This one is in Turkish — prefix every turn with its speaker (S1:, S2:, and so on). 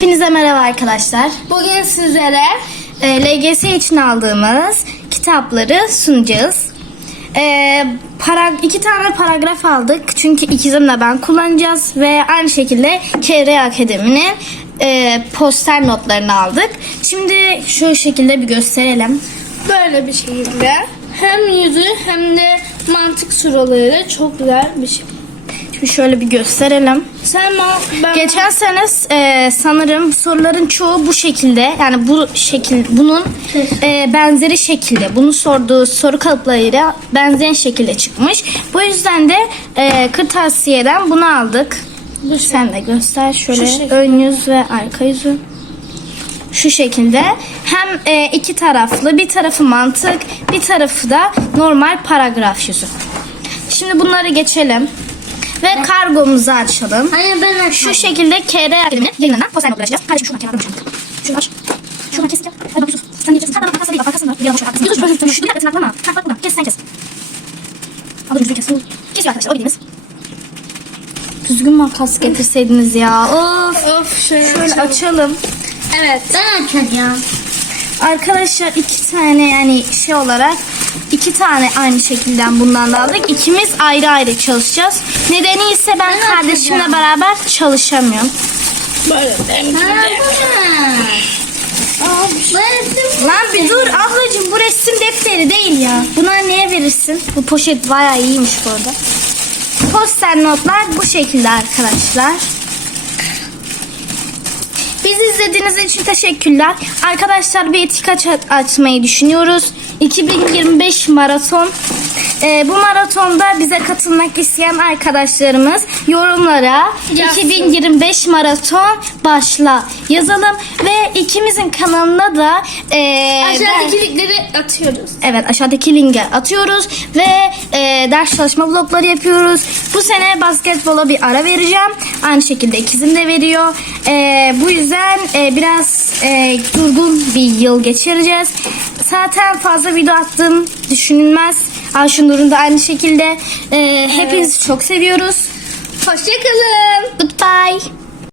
S1: Hepinize merhaba arkadaşlar.
S2: Bugün sizlere
S1: Ee, LGS için aldığımız kitapları sunacağız. Ee, para, iki tane paragraf aldık çünkü ikizimle ben kullanacağız ve aynı şekilde KR Akademi'nin e, poster notlarını aldık. Şimdi şu şekilde bir gösterelim.
S2: böyle bir şekilde hem yüzü hem de mantık soruları çok güzel bir şey.
S1: Şimdi şöyle bir gösterelim.
S2: Sen ma ben
S1: Geçen sene e, sanırım soruların çoğu bu şekilde yani bu şekil bunun e, benzeri şekilde bunu sorduğu soru kalıplarıyla benzeyen şekilde çıkmış. Bu yüzden de e, kırtasiyeden bunu aldık. Sen de göster şöyle ön yüz ve arka yüzü. Şu şekilde hem e, iki taraflı bir tarafı mantık bir tarafı da normal paragraf yüzü. Şimdi bunları geçelim ve kargomuzu açalım.
S2: Hani ben
S1: Şu şekilde KR akademinin yayınlanan poster notları açacağız. Kardeşim şuradan kenardan başlayalım. Şunu aç. Şuradan kes ya. Hadi bak Yusuf. Sen diyeceksin. Sen bana arkasına değil. Arkasına. Bir yanlış arkasına. Yusuf şöyle şunu dikkatini atlama. Ha bak buradan. Kes sen kes. Al da düzgün kes. Kesiyor arkadaşlar. O bildiğiniz. Düzgün makas getirseydiniz ya. Of.
S2: Of şöyle,
S1: Şöyle açalım.
S2: Evet. Ben açacağım.
S1: Arkadaşlar iki tane yani şey olarak iki tane aynı şekilden bundan da aldık. İkimiz ayrı ayrı çalışacağız. Nedeni ise ben
S2: Ben
S1: kardeşimle
S2: yapacağım.
S1: beraber çalışamıyorum.
S2: Böyle
S1: Lan bir dur ablacığım bu resim defteri değil ya. Buna neye verirsin? Bu poşet bayağı iyiymiş bu arada. Poster notlar bu şekilde arkadaşlar. Bizi izlediğiniz için teşekkürler. Arkadaşlar bir etik aç açmayı düşünüyoruz. 2025 maraton. Ee, bu maratonda bize katılmak isteyen arkadaşlarımız yorumlara
S2: Yazsın.
S1: 2025 maraton başla yazalım ve ikimizin kanalına da ee,
S2: Aşağıdaki linkleri atıyoruz.
S1: Evet aşağıdaki linke atıyoruz ve e, ders çalışma vlogları yapıyoruz. Bu sene basketbola bir ara vereceğim. Aynı şekilde ikizim de veriyor. E, bu yüzden e, biraz e, durgun bir yıl geçireceğiz. Zaten fazla video attım düşünülmez. Ayşenur'un da aynı şekilde. E, Hepinizi çok seviyoruz.
S2: Hoşçakalın.
S1: Goodbye.